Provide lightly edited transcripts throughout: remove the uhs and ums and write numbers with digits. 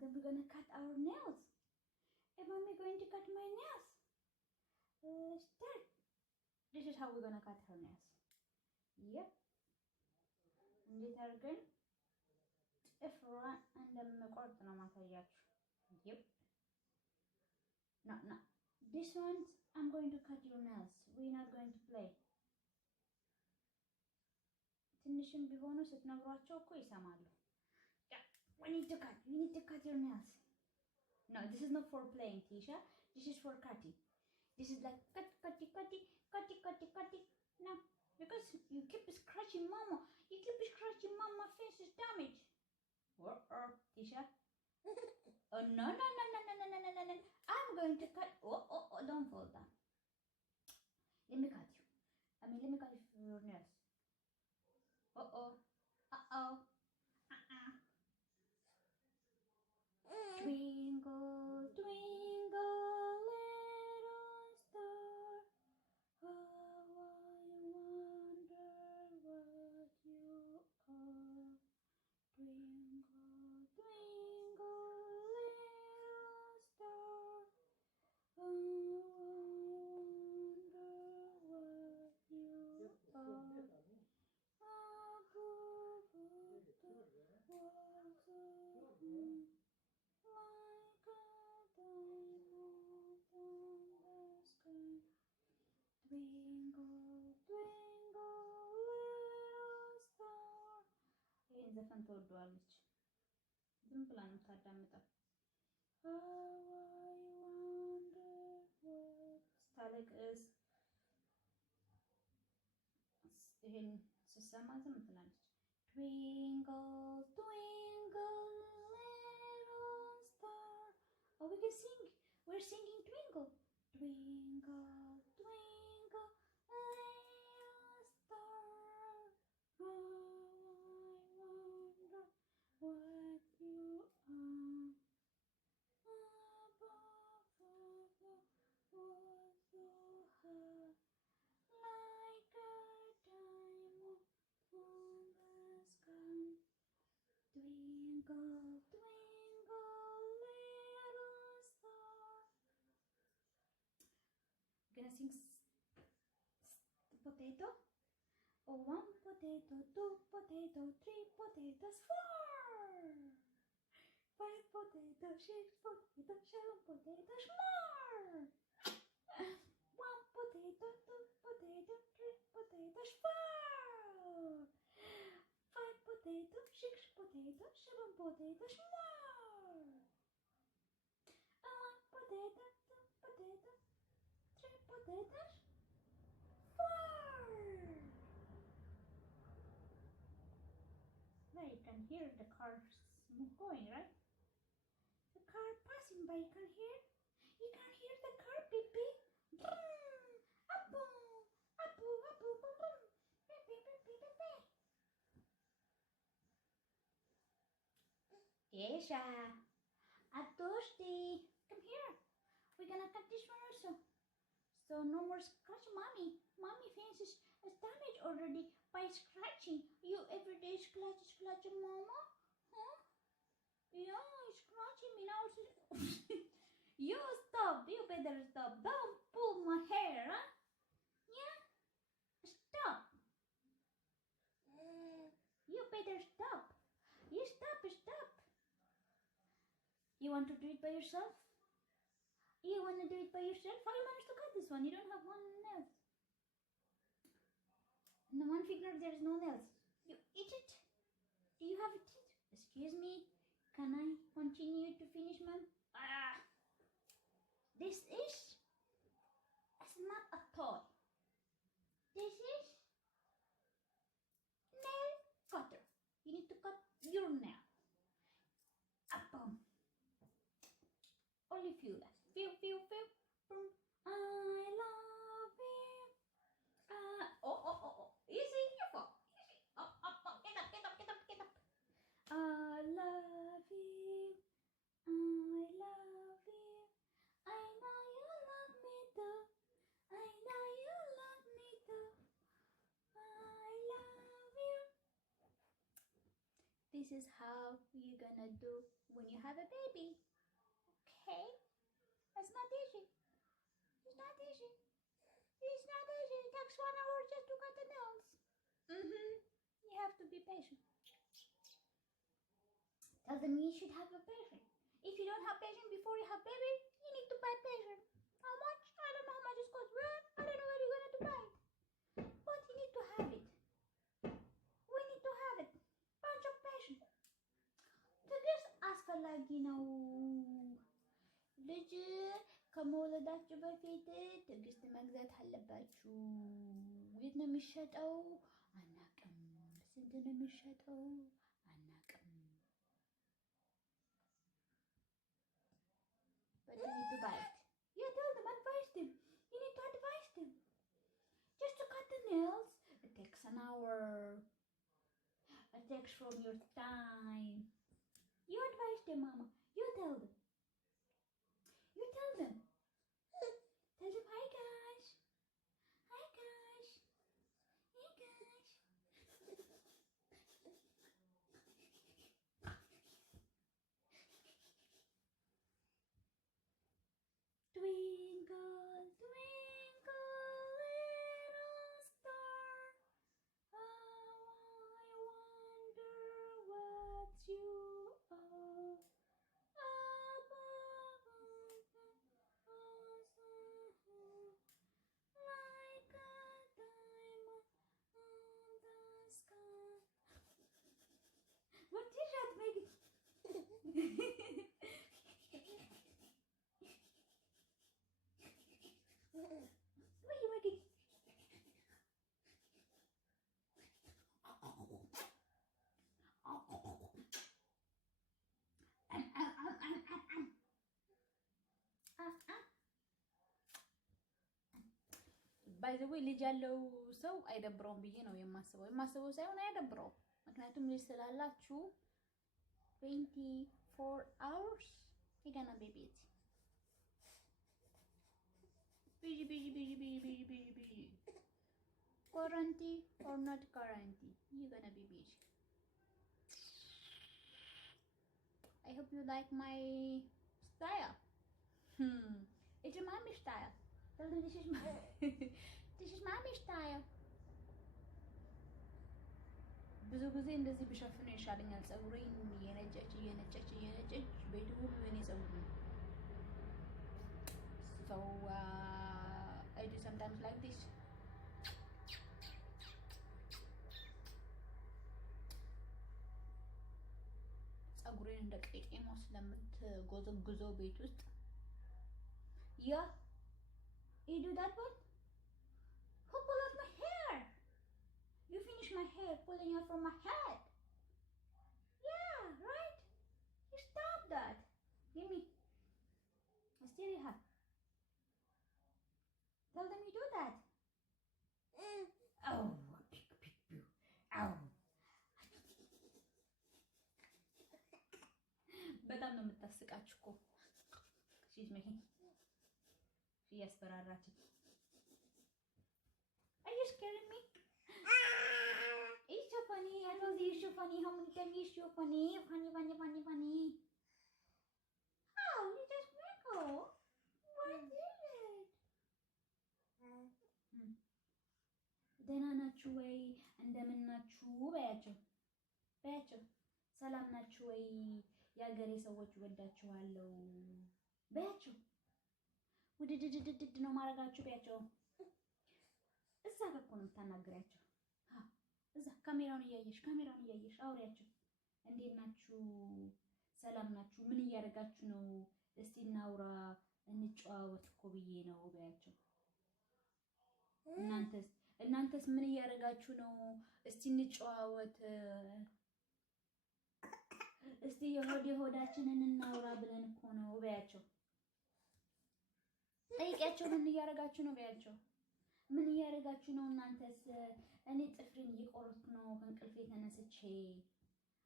then we're gonna cut our nails. Am I going to cut my nails? Let's start. This is how we're gonna cut her nails. Yep. እንዴት አድርገን ጥፍሯን እንደምቆርጥ ነው ማሳያችሁ። Yep. No. This one, I'm going to cut your nails. We're not going to play. ትንሽም ቢሆኑ ስትነግሯቸው እኮ ይሰማሉ። We need to cut your nails. No, this is not for playing, Tisha. This is for cutting. This is like cutty. No, because you keep scratching Mama. You keep scratching Mama. My face is damaged. Tisha. Oh, no. I'm going to cut. Oh, don't fall down. Let me cut you. Let me cut your nails. Uh-oh. Twinkle, twinkle, little star, how I wonder what you are. Twinkle, twinkle, little star, how I wonder what you are. Above the walls of moon, like a diamond on the sky. Twinkle, twinkle, little star. ይህን ዘፈን ትወደዋለች። ዝም ብላ ነው የምታዳምጠው። How I wonder what ስታለቅስ ይሄን ስትሰማ ዝም ትላለች። Twinkle, twinkle, little star. Oh, we can sing. We're singing Twinkle. Twinkle, twinkle, little star. How I wonder what you are. Above the world so high, like a diamond on the sky. Twinkle, twinkle, little star. Gonna sing potato. Oh, 1 potato, 2 potato, 3 potatoes, 4. 5 potatoes, 6 potatoes, 7 potatoes, more. 1 potato, 2 potato, 3 potatoes, 4. 5 potatoes, 6 potatoes, 7 potatoes, more. 1 potato, 2 potato, 3 potatoes, 4. Now you can hear the cars going, right? The car passing by, you can hear the car beep beep. Vroom, apple, boom, boom. Beep, beep, beep, beep, beep, beep. Kesha, I'm thirsty. Come here. We're gonna cut this one also. So no more scratch, Mommy. Mommy face is damaged already by scratching. You everyday scratching, Mama? Huh? Yeah, scratching me now. You stop. You better stop. Don't pull my hair, huh? Yeah? Stop. You better stop. You stop. You want to do it by yourself? You want to do it by yourself? How you managed to cut this one? You don't have one nail. No, one finger, there is no nails. You eat it? Do you have it? Excuse me. Can I continue to finish, ma'am? This is not a toy. This is nail cutter. You need to cut your nail. Boom. Only few left. Few. Boom. I love you. Easy. You fall. Easy. Up. Get up. I love you. I love you. I know you love me too. I know you This is how you're gonna do when you have a baby. Okay? It's not easy. It's not easy. It's not easy. It takes 1 hour just to cut the nails. You have to be patient. Tell them you should have a patient. If you don't have patient before you have baby, you need to buy patient. How much? I don't know how much it costs. Well, I don't know where you're gonna to buy it. But you need to have it. We need to have it. Bunch of patient. ትዕግስት አስፈላጊ ነው። ልጅ ከመውለዳችሁ በፊት ትዕግስት መግዛት አለባችሁ። የት ነው የሚሸጠው? አናቅም። ስንት ነው የሚሸጠው? አናቅም። But you need to buy it. Yeah, tell them, advise them. You need to advise them. Just to cut the nails, it takes an hour. It takes from your time. You advise them, Mama. You tell them. You tell them. Tell them, hi guys. Hi guys. Hey guys. Twinkle, twinkle, little star, how I wonder what you are. Above like a diamond on the sky. What is that, Maggie? What are you making? ባይ ዘ ዌይ ልጅ ያለው ሰው አይደብረውም ብዬ ነው የማስበው ሳይሆን አይደብረውም። ምክንያቱም ልጅ ስላላችሁ 24 hours you're gonna be busy. Busy. Quarantine or not quarantine, you're gonna be busy. I hope you like my style. It's a mommy style. Tell them this is mommy style. ብዙ ጊዜ እንደዚህ ብሸፍነው ይሻለኛል። ፀጉሬን እየነጨች ቤቱ ሁሉ የኔ ፀጉር ነው። So I do sometimes like this. ፀጉሬን እንደ ቄጤማ ስለምትጎዘጉዘው ቤት ውስጥ Yeah, you do that one? Who pulled out my hair? You finished my hair, pulling out from my head. Yeah, right? You stop that. Give me. I still have. Tell them you do that. Oh, pick. Ow. በጣም ነው የምታስቃችሁ እኮ she's making እያስፈራራችኝ Are you scaring me? It's so funny. I told you it's so funny. How many times it's so funny? Funny. Oh, you just wiggle. What is it? ደህና ናችሁ ወይ? እንደምን ናችሁ? በያቸው ሰላም ናችሁ ወይ? የሀገሬ ሰዎች ወዳችኋለሁ በያቸው። ውድድድድድ ነው ማድረጋችሁ በያቸው። እዛ ጋር እኮ ነው የምታናግሪያቸው። እዛ ካሜራውን እያየሽ አውሪያቸው። እንዴት ናችሁ? ሰላም ናችሁ? ምን እያደረጋችሁ ነው? እስቲ እናውራ እንጨዋወት እኮ ብዬ ነው በያቸው። እናንተስ ምን እያደረጋችሁ ነው? እስቲ እንጨዋወት፣ እስቲ የሆዳችንን እናውራ ብለን እኮ ነው በያቸው። ጠይቂያቸው። ምን እያደረጋችሁ ነው በያቸው። ምን እያደረጋችሁ ነው እናንተስ? እኔ ጥፍሬን እየቆረጥኩ ነው ከእንቅልፌ ተነስቼ።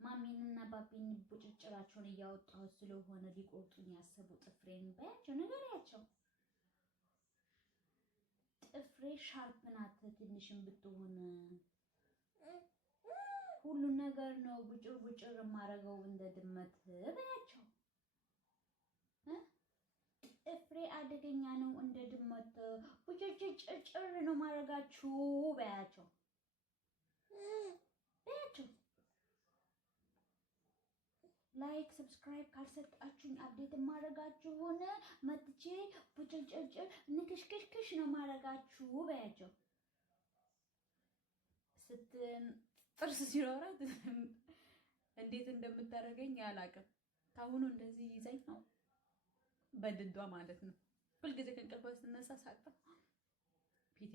ማሚንና ባቢን ቡጭጭራቸውን እያወጣሁ ስለሆነ ሊቆርጡኝ ያሰቡ ጥፍሬን በያቸው፣ ንገሪያቸው። ጥፍሬ ሻርፕ ናት ትንሽም ብትሆን ሁሉ ነገር ነው ቡጭር ቡጭር የማደርገው እንደ ድመት በያቸው። ጥፍሬ አደገኛ ነው እንደ ድመት ቡጭጭጭር ነው ማድረጋችሁ በያቸው በያቸው። ላይክ ሰብስክራይብ ካልሰጣችሁኝ አፕዴት ማድረጋችሁን መጥቼ ቡጭጭጭር ንክሽክሽክሽ ነው ማድረጋችሁ በያቸው። ጥርስ ሲኖራት እንዴት እንደምታደርገኝ አላውቅም። ታሁኑ እንደዚህ ይዘኝ ነው በድዷ ማለት ነው። ሁልጊዜ ከእንቅልፏ ስትነሳ ሳቅጣ ፊቴ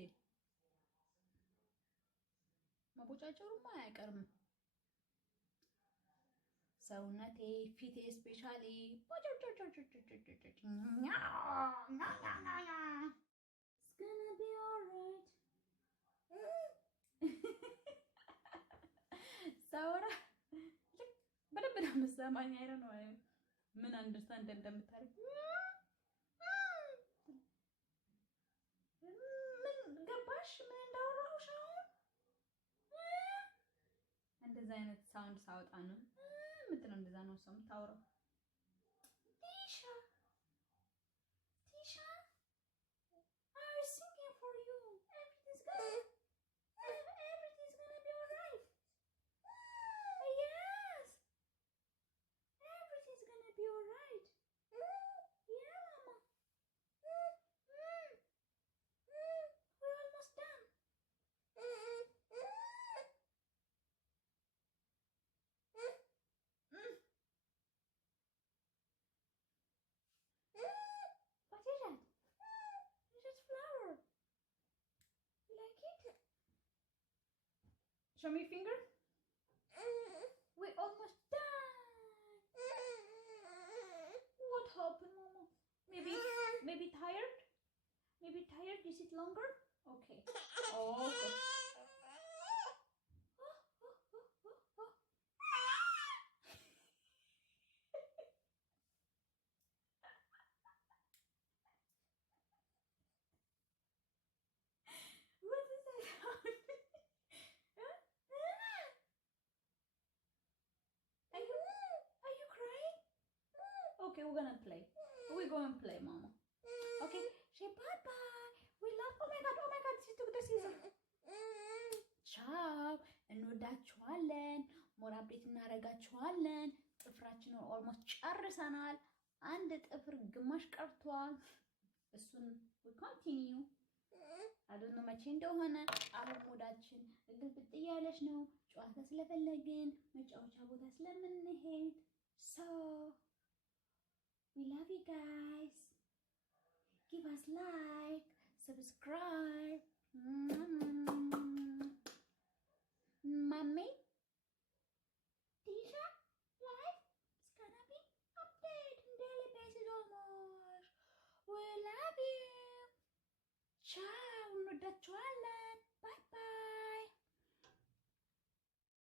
መቦጫጨሩማ አይቀርም። ሰውነቴ ፊቴ ስፔሻሊ ሳወራ በደንብ ነው የምትሰማኝ። አይረ ነው ምን አንደርስታንድ እንደምታደርግ ምን ገባሽ? ምን እንዳወራሁሽ አሁን እንደዛ አይነት ሳውንድ ሳወጣ ነው የምትለው። እንደዛ ነው ሰው የምታወራው። ቲሻ ቲሻ I was singing for you. Everything's gonna be alright. Yes. Everything's gonna be alright. Yeah, Mama. We're almost done. What is that? It's just flower. You like it? Show me your finger. We're almost done. What happened, Mama? Maybe tired? Maybe tired? Is it longer? Okay. Oh, okay. What is that sound? Are you crying? Okay, we're gonna play. We're going to play, Mama. Okay, say bye-bye. We love... Oh my God, she took the scissor. ቻው፣ እንወዳችኋለን። ሞር አፕዴት እናደርጋችኋለን። ጥፍራችንን ኦልሞስት ጨርሰናል። አንድ ጥፍር ግማሽ ቀርቷል። እሱን we continue አዶኖ መቼ እንደሆነ። አሁን ሞዳችን ግልብጥ እያለች ነው። ጨዋታ ስለፈለግን መጫወቻ ቦታ ስለምንሄድ so we love you guys. Give us like, subscribe. Mommy, Tisha, life is gonna be updated on daily basis almost. We love you. Ciao, እንወዳችኋለን።